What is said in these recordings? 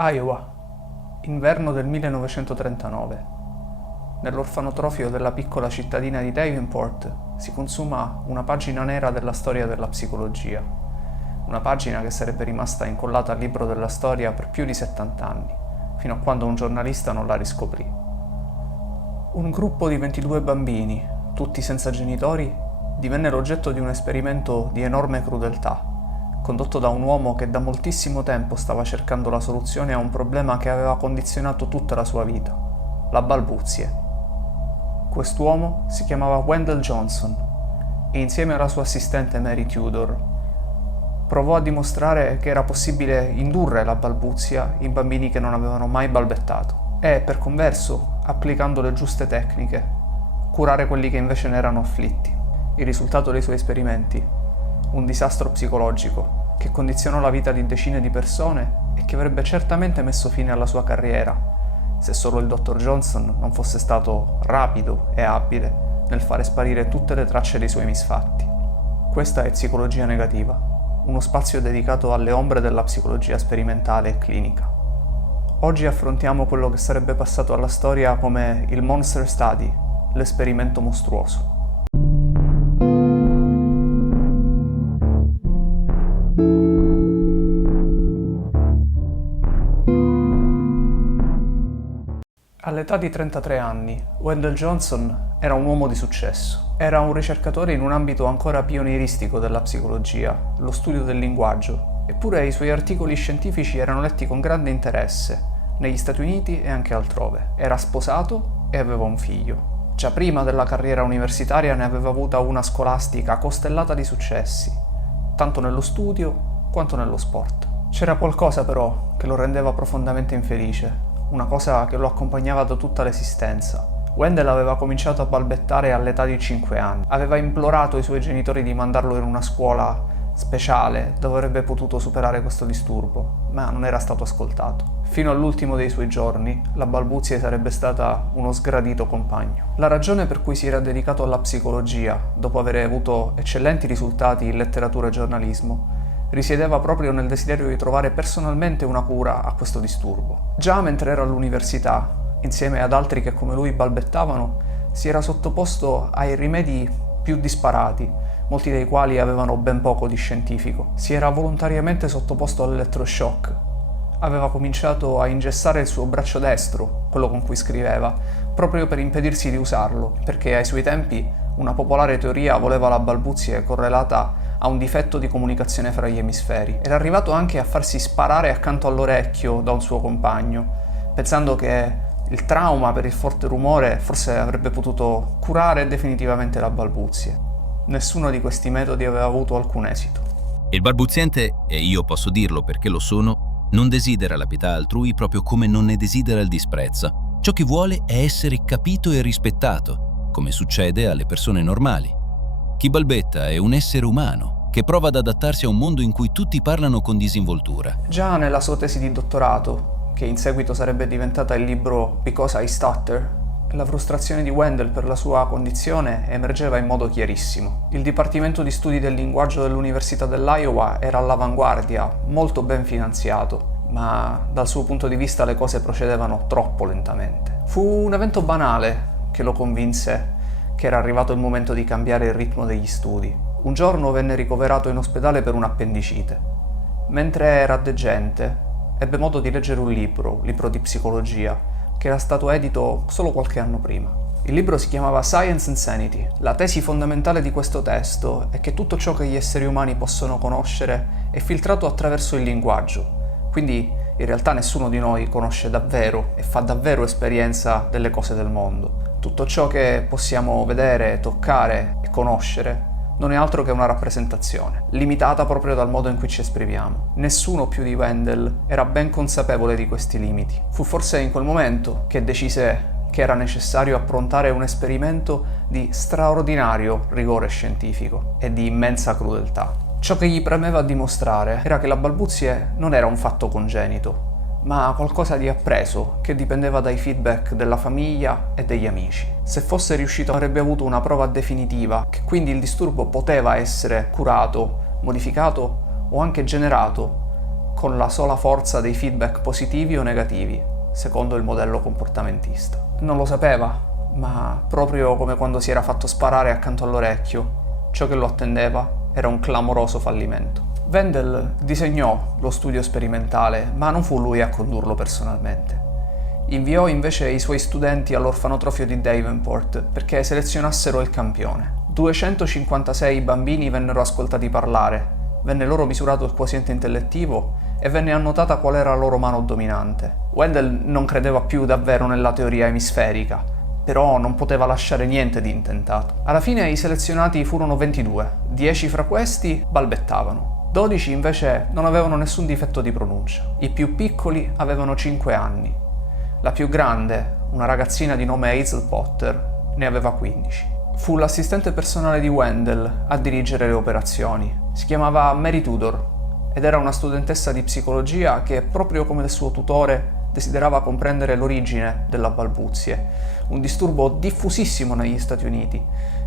Iowa, inverno del 1939. Nell'orfanotrofio della piccola cittadina di Davenport si consuma una pagina nera della storia della psicologia, una pagina che sarebbe rimasta incollata al libro della storia per più di 70 anni, fino a quando un giornalista non la riscoprì. Un gruppo di 22 bambini, tutti senza genitori, divenne l'oggetto di un esperimento di enorme crudeltà, condotto da un uomo che da moltissimo tempo stava cercando la soluzione a un problema che aveva condizionato tutta la sua vita, la balbuzie. Quest'uomo si chiamava Wendell Johnson e insieme alla sua assistente Mary Tudor provò a dimostrare che era possibile indurre la balbuzia in bambini che non avevano mai balbettato e, per converso, applicando le giuste tecniche, curare quelli che invece ne erano afflitti. Il risultato dei suoi esperimenti: un disastro psicologico che condizionò la vita di decine di persone e che avrebbe certamente messo fine alla sua carriera se solo il dottor Johnson non fosse stato rapido e abile nel fare sparire tutte le tracce dei suoi misfatti. Questa è Psicologia Negativa, uno spazio dedicato alle ombre della psicologia sperimentale e clinica. Oggi affrontiamo quello che sarebbe passato alla storia come il Monster Study, l'esperimento mostruoso. All'età di 33 anni, Wendell Johnson era un uomo di successo. Era un ricercatore in un ambito ancora pionieristico della psicologia, lo studio del linguaggio, eppure i suoi articoli scientifici erano letti con grande interesse, negli Stati Uniti e anche altrove. Era sposato e aveva un figlio. Già prima della carriera universitaria ne aveva avuta una scolastica costellata di successi, tanto nello studio quanto nello sport. C'era qualcosa però che lo rendeva profondamente infelice, una cosa che lo accompagnava da tutta l'esistenza. Wendell aveva cominciato a balbettare all'età di 5 anni. Aveva implorato i suoi genitori di mandarlo in una scuola speciale dove avrebbe potuto superare questo disturbo, ma non era stato ascoltato. Fino all'ultimo dei suoi giorni, la balbuzie sarebbe stata uno sgradito compagno. La ragione per cui si era dedicato alla psicologia, dopo aver avuto eccellenti risultati in letteratura e giornalismo, risiedeva proprio nel desiderio di trovare personalmente una cura a questo disturbo. Già mentre era all'università, insieme ad altri che come lui balbettavano, si era sottoposto ai rimedi più disparati, molti dei quali avevano ben poco di scientifico. Si era volontariamente sottoposto all'elettroshock. Aveva cominciato a ingessare il suo braccio destro, quello con cui scriveva, proprio per impedirsi di usarlo, perché ai suoi tempi una popolare teoria voleva la balbuzie correlata a un difetto di comunicazione fra gli emisferi. Era arrivato anche a farsi sparare accanto all'orecchio da un suo compagno, pensando che il trauma per il forte rumore forse avrebbe potuto curare definitivamente la balbuzie. Nessuno di questi metodi aveva avuto alcun esito. Il balbuziente, e io posso dirlo perché lo sono, non desidera la pietà altrui proprio come non ne desidera il disprezzo. Ciò che vuole è essere capito e rispettato, come succede alle persone normali. Chi balbetta è un essere umano che prova ad adattarsi a un mondo in cui tutti parlano con disinvoltura. Già nella sua tesi di dottorato, che in seguito sarebbe diventata il libro Because I Stutter, la frustrazione di Wendell per la sua condizione emergeva in modo chiarissimo. Il Dipartimento di Studi del Linguaggio dell'Università dell'Iowa era all'avanguardia, molto ben finanziato, ma dal suo punto di vista le cose procedevano troppo lentamente. Fu un evento banale che lo convinse che era arrivato il momento di cambiare il ritmo degli studi. Un giorno venne ricoverato in ospedale per un'appendicite. Mentre era degente, ebbe modo di leggere un libro di psicologia, che era stato edito solo qualche anno prima. Il libro si chiamava Science and Sanity. La tesi fondamentale di questo testo è che tutto ciò che gli esseri umani possono conoscere è filtrato attraverso il linguaggio. Quindi, in realtà, nessuno di noi conosce davvero e fa davvero esperienza delle cose del mondo. Tutto ciò che possiamo vedere, toccare e conoscere non è altro che una rappresentazione, limitata proprio dal modo in cui ci esprimiamo. Nessuno più di Wendell era ben consapevole di questi limiti. Fu forse in quel momento che decise che era necessario approntare un esperimento di straordinario rigore scientifico e di immensa crudeltà. Ciò che gli premeva dimostrare era che la balbuzie non era un fatto congenito, ma qualcosa di appreso che dipendeva dai feedback della famiglia e degli amici. Se fosse riuscito avrebbe avuto una prova definitiva che quindi il disturbo poteva essere curato, modificato o anche generato con la sola forza dei feedback positivi o negativi, secondo il modello comportamentista. Non lo sapeva, ma proprio come quando si era fatto sparare accanto all'orecchio, ciò che lo attendeva era un clamoroso fallimento. Wendell disegnò lo studio sperimentale, ma non fu lui a condurlo personalmente. Inviò invece i suoi studenti all'orfanotrofio di Davenport perché selezionassero il campione. 256 bambini vennero ascoltati parlare, venne loro misurato il quoziente intellettivo e venne annotata qual era la loro mano dominante. Wendell non credeva più davvero nella teoria emisferica, però non poteva lasciare niente di intentato. Alla fine i selezionati furono 22, 10 fra questi balbettavano, 12 invece non avevano nessun difetto di pronuncia. I più piccoli avevano 5 anni. La più grande, una ragazzina di nome Hazel Potter, ne aveva 15. Fu l'assistente personale di Wendell a dirigere le operazioni. Si chiamava Mary Tudor ed era una studentessa di psicologia che, proprio come il suo tutore, desiderava comprendere l'origine della balbuzie, un disturbo diffusissimo negli Stati Uniti,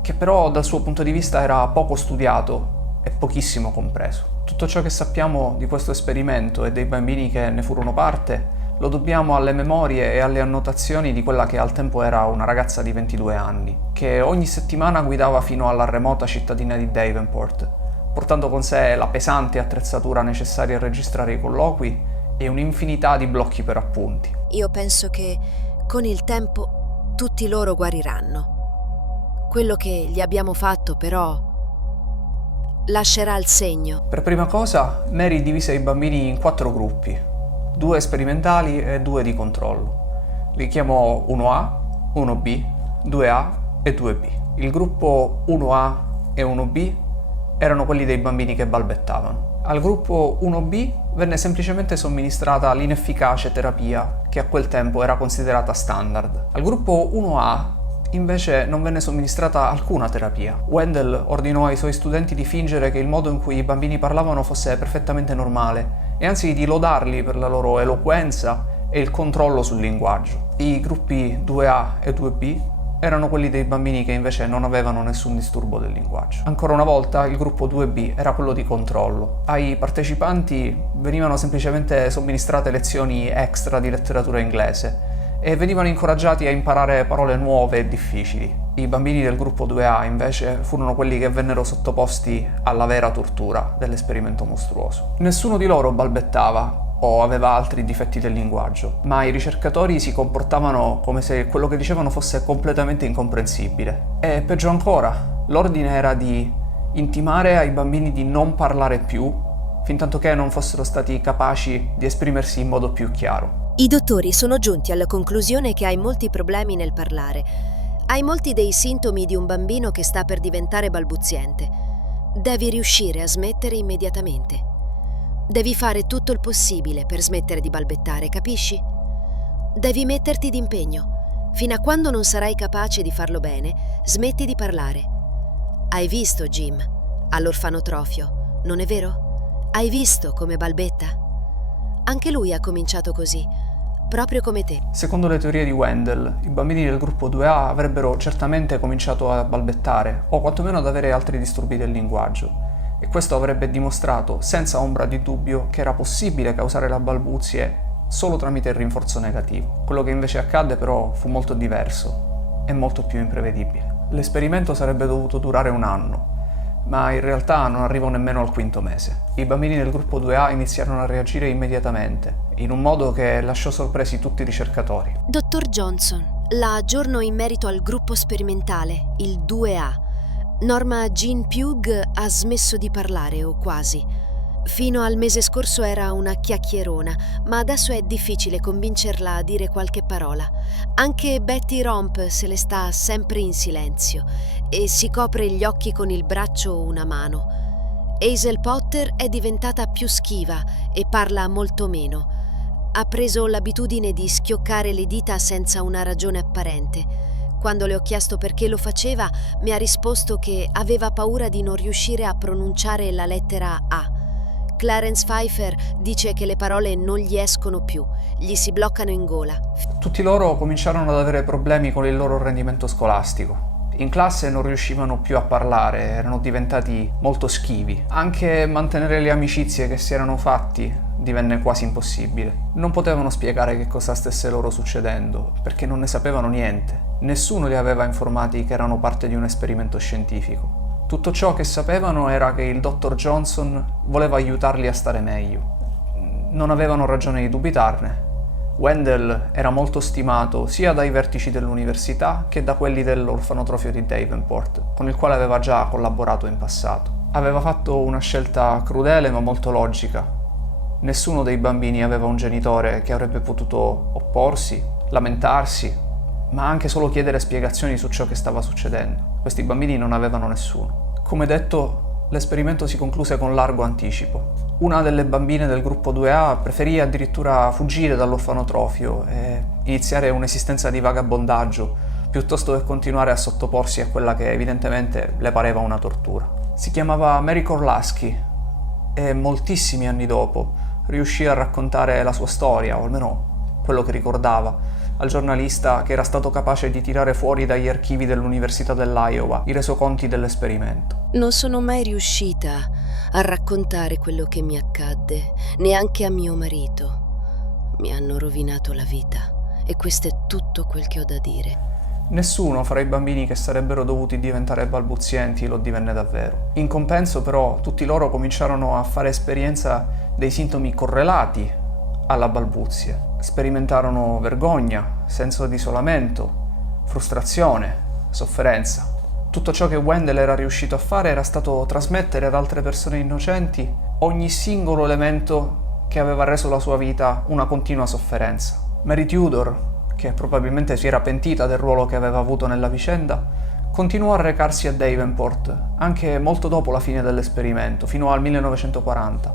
che però dal suo punto di vista era poco studiato e pochissimo compreso. Tutto ciò che sappiamo di questo esperimento e dei bambini che ne furono parte lo dobbiamo alle memorie e alle annotazioni di quella che al tempo era una ragazza di 22 anni, che ogni settimana guidava fino alla remota cittadina di Davenport, portando con sé la pesante attrezzatura necessaria a registrare i colloqui e un'infinità di blocchi per appunti. Io penso che con il tempo tutti loro guariranno. Quello che gli abbiamo fatto però lascerà il segno. Per prima cosa, Mary divise i bambini in 4 gruppi, 2 sperimentali e 2 di controllo. Li chiamò 1A, 1B, 2A e 2B. Il gruppo 1A e 1B erano quelli dei bambini che balbettavano. Al gruppo 1B venne semplicemente somministrata l'inefficace terapia che a quel tempo era considerata standard. Al gruppo 1A invece non venne somministrata alcuna terapia. Wendell ordinò ai suoi studenti di fingere che il modo in cui i bambini parlavano fosse perfettamente normale e anzi di lodarli per la loro eloquenza e il controllo sul linguaggio. I gruppi 2A e 2B erano quelli dei bambini che invece non avevano nessun disturbo del linguaggio. Ancora una volta il gruppo 2B era quello di controllo. Ai partecipanti venivano semplicemente somministrate lezioni extra di letteratura inglese e venivano incoraggiati a imparare parole nuove e difficili. I bambini del gruppo 2A invece furono quelli che vennero sottoposti alla vera tortura dell'esperimento mostruoso. Nessuno di loro balbettava o aveva altri difetti del linguaggio, ma i ricercatori si comportavano come se quello che dicevano fosse completamente incomprensibile. E peggio ancora, l'ordine era di intimare ai bambini di non parlare più fintanto che non fossero stati capaci di esprimersi in modo più chiaro. I dottori sono giunti alla conclusione che hai molti problemi nel parlare. Hai molti dei sintomi di un bambino che sta per diventare balbuziente. Devi riuscire a smettere immediatamente. Devi fare tutto il possibile per smettere di balbettare, capisci? Devi metterti d'impegno. Fino a quando non sarai capace di farlo bene, smetti di parlare. Hai visto Jim all'orfanotrofio, non è vero? Hai visto come balbetta? Anche lui ha cominciato così, proprio come te. Secondo le teorie di Wendell, i bambini del gruppo 2A avrebbero certamente cominciato a balbettare, o quantomeno ad avere altri disturbi del linguaggio, e questo avrebbe dimostrato, senza ombra di dubbio, che era possibile causare la balbuzie solo tramite il rinforzo negativo. Quello che invece accadde però fu molto diverso e molto più imprevedibile. L'esperimento sarebbe dovuto durare 1 anno, ma in realtà non arrivò nemmeno al 5° mese. I bambini del gruppo 2A iniziarono a reagire immediatamente, in un modo che lasciò sorpresi tutti i ricercatori. Dottor Johnson, la aggiorno in merito al gruppo sperimentale, il 2A. Norma Jean Pugh ha smesso di parlare, o quasi. Fino al mese scorso era una chiacchierona, ma adesso è difficile convincerla a dire qualche parola. Anche Betty Romp se le sta sempre in silenzio e si copre gli occhi con il braccio o una mano. Hazel Potter è diventata più schiva e parla molto meno. Ha preso l'abitudine di schioccare le dita senza una ragione apparente. Quando le ho chiesto perché lo faceva, mi ha risposto che aveva paura di non riuscire a pronunciare la lettera A. Clarence Pfeiffer dice che le parole non gli escono più, gli si bloccano in gola. Tutti loro cominciarono ad avere problemi con il loro rendimento scolastico. In classe non riuscivano più a parlare, erano diventati molto schivi. Anche mantenere le amicizie che si erano fatti divenne quasi impossibile. Non potevano spiegare che cosa stesse loro succedendo, perché non ne sapevano niente. Nessuno li aveva informati che erano parte di un esperimento scientifico. Tutto ciò che sapevano era che il dottor Johnson voleva aiutarli a stare meglio. Non avevano ragione di dubitarne. Wendell era molto stimato sia dai vertici dell'università che da quelli dell'orfanotrofio di Davenport, con il quale aveva già collaborato in passato. Aveva fatto una scelta crudele ma molto logica. Nessuno dei bambini aveva un genitore che avrebbe potuto opporsi, lamentarsi, ma anche solo chiedere spiegazioni su ciò che stava succedendo. Questi bambini non avevano nessuno. Come detto, l'esperimento si concluse con largo anticipo. Una delle bambine del gruppo 2A preferì addirittura fuggire dall'orfanotrofio e iniziare un'esistenza di vagabondaggio, piuttosto che continuare a sottoporsi a quella che evidentemente le pareva una tortura. Si chiamava Mary Korlaski e moltissimi anni dopo riuscì a raccontare la sua storia, o almeno quello che ricordava, al giornalista che era stato capace di tirare fuori dagli archivi dell'Università dell'Iowa i resoconti dell'esperimento. Non sono mai riuscita a raccontare quello che mi accadde, neanche a mio marito. Mi hanno rovinato la vita e questo è tutto quel che ho da dire. Nessuno fra i bambini che sarebbero dovuti diventare balbuzienti lo divenne davvero. In compenso, però, tutti loro cominciarono a fare esperienza dei sintomi correlati alla balbuzie. Sperimentarono vergogna, senso di isolamento, frustrazione, sofferenza. Tutto ciò che Wendell era riuscito a fare era stato trasmettere ad altre persone innocenti ogni singolo elemento che aveva reso la sua vita una continua sofferenza. Mary Tudor, che probabilmente si era pentita del ruolo che aveva avuto nella vicenda, continuò a recarsi a Davenport anche molto dopo la fine dell'esperimento, fino al 1940.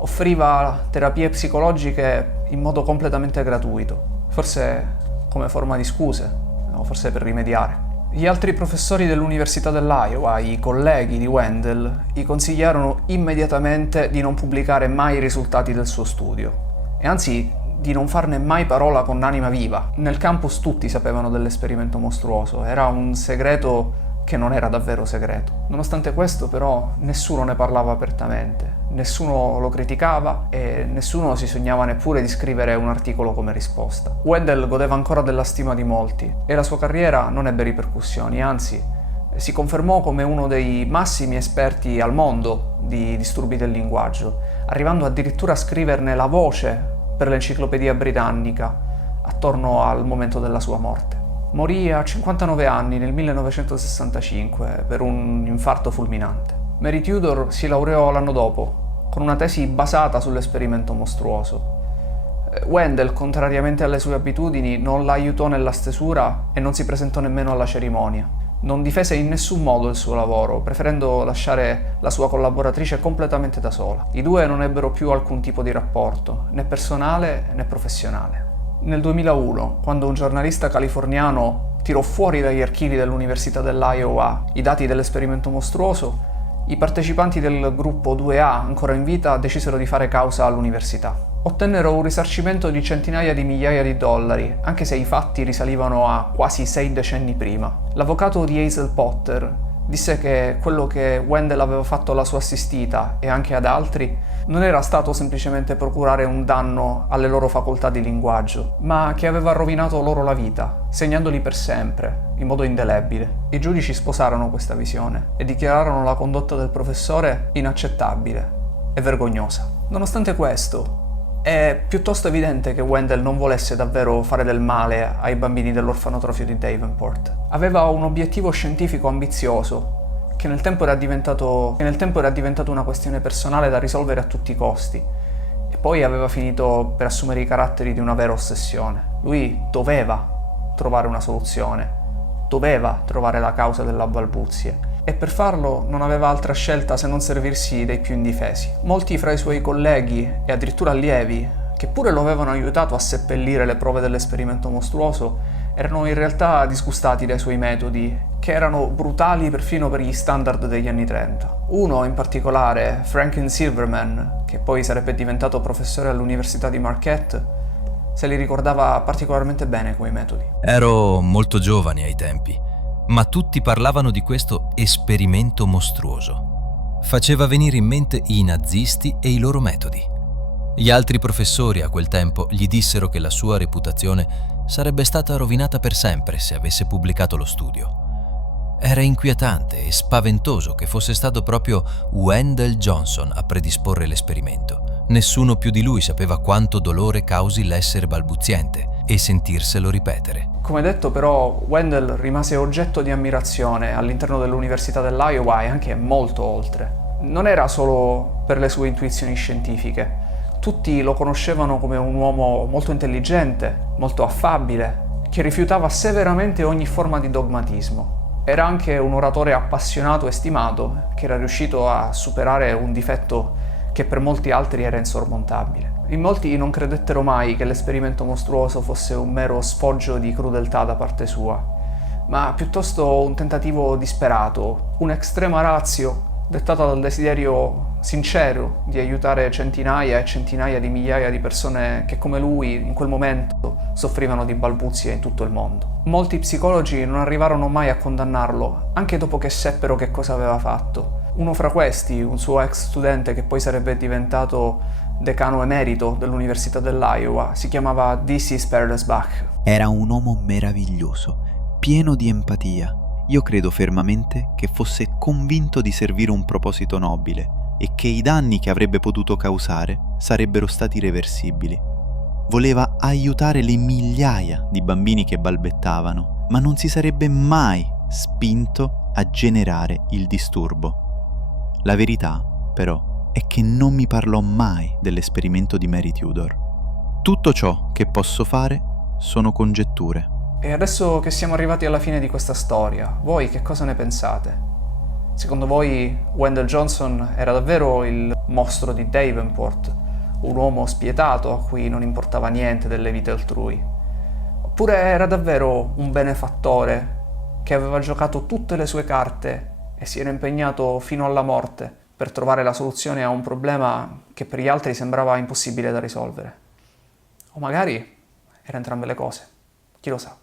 Offriva terapie psicologiche in modo completamente gratuito, forse come forma di scuse, o forse per rimediare. Gli altri professori dell'Università dell'Iowa, i colleghi di Wendell, gli consigliarono immediatamente di non pubblicare mai i risultati del suo studio, e anzi di non farne mai parola con anima viva. Nel campus tutti sapevano dell'esperimento mostruoso, era un segreto che non era davvero segreto. Nonostante questo, però, nessuno ne parlava apertamente, nessuno lo criticava e nessuno si sognava neppure di scrivere un articolo come risposta. Wendell godeva ancora della stima di molti e la sua carriera non ebbe ripercussioni, anzi, si confermò come uno dei massimi esperti al mondo di disturbi del linguaggio, arrivando addirittura a scriverne la voce per l'Enciclopedia Britannica attorno al momento della sua morte. Morì a 59 anni nel 1965 per un infarto fulminante. Mary Tudor si laureò l'anno dopo con una tesi basata sull'esperimento mostruoso. Wendell, contrariamente alle sue abitudini, non la aiutò nella stesura e non si presentò nemmeno alla cerimonia. Non difese in nessun modo il suo lavoro, preferendo lasciare la sua collaboratrice completamente da sola. I due non ebbero più alcun tipo di rapporto, né personale né professionale. Nel 2001, quando un giornalista californiano tirò fuori dagli archivi dell'Università dell'Iowa i dati dell'esperimento mostruoso, i partecipanti del gruppo 2A, ancora in vita, decisero di fare causa all'università. Ottennero un risarcimento di centinaia di migliaia di dollari, anche se i fatti risalivano a quasi 6 decenni prima. L'avvocato di Hazel Potter disse che quello che Wendell aveva fatto alla sua assistita e anche ad altri non era stato semplicemente procurare un danno alle loro facoltà di linguaggio, ma che aveva rovinato loro la vita, segnandoli per sempre, in modo indelebile. I giudici sposarono questa visione e dichiararono la condotta del professore inaccettabile e vergognosa. Nonostante questo, è piuttosto evidente che Wendell non volesse davvero fare del male ai bambini dell'orfanotrofio di Davenport. Aveva un obiettivo scientifico ambizioso, che nel tempo era diventato una questione personale da risolvere a tutti i costi, e poi aveva finito per assumere i caratteri di una vera ossessione. Lui doveva trovare una soluzione, doveva trovare la causa della balbuzie, e per farlo non aveva altra scelta se non servirsi dei più indifesi. Molti fra i suoi colleghi e addirittura allievi, che pure lo avevano aiutato a seppellire le prove dell'esperimento mostruoso, erano in realtà disgustati dai suoi metodi, che erano brutali perfino per gli standard degli anni 30. Uno in particolare, Franklin Silverman, che poi sarebbe diventato professore all'Università di Marquette, se li ricordava particolarmente bene quei metodi. Ero molto giovane ai tempi. ma tutti parlavano di questo esperimento mostruoso. Faceva venire in mente i nazisti e i loro metodi. Gli altri professori a quel tempo gli dissero che la sua reputazione sarebbe stata rovinata per sempre se avesse pubblicato lo studio. Era inquietante e spaventoso che fosse stato proprio Wendell Johnson a predisporre l'esperimento. Nessuno più di lui sapeva quanto dolore causi l'essere balbuziente e sentirselo ripetere. Come detto, però, Wendell rimase oggetto di ammirazione all'interno dell'Università dell'Iowa e anche molto oltre. Non era solo per le sue intuizioni scientifiche. Tutti lo conoscevano come un uomo molto intelligente, molto affabile, che rifiutava severamente ogni forma di dogmatismo. Era anche un oratore appassionato e stimato, che era riuscito a superare un difetto che per molti altri era insormontabile. In molti non credettero mai che l'esperimento mostruoso fosse un mero sfoggio di crudeltà da parte sua, ma piuttosto un tentativo disperato, un'extrema ratio dettata dal desiderio sincero di aiutare centinaia e centinaia di migliaia di persone che come lui in quel momento soffrivano di balbuzie in tutto il mondo. Molti psicologi non arrivarono mai a condannarlo, anche dopo che seppero che cosa aveva fatto. Uno fra questi, un suo ex studente che poi sarebbe diventato decano emerito dell'Università dell'Iowa, si chiamava D.C. Sperlesbach. Era un uomo meraviglioso, pieno di empatia. Io credo fermamente che fosse convinto di servire un proposito nobile e che i danni che avrebbe potuto causare sarebbero stati reversibili. Voleva aiutare le migliaia di bambini che balbettavano, ma non si sarebbe mai spinto a generare il disturbo. La verità, però, è che non mi parlò mai dell'esperimento di Mary Tudor. Tutto ciò che posso fare sono congetture. E adesso che siamo arrivati alla fine di questa storia, voi che cosa ne pensate? Secondo voi Wendell Johnson era davvero il mostro di Davenport, un uomo spietato a cui non importava niente delle vite altrui? Oppure era davvero un benefattore che aveva giocato tutte le sue carte e si era impegnato fino alla morte per trovare la soluzione a un problema che per gli altri sembrava impossibile da risolvere? O magari era entrambe le cose, chi lo sa?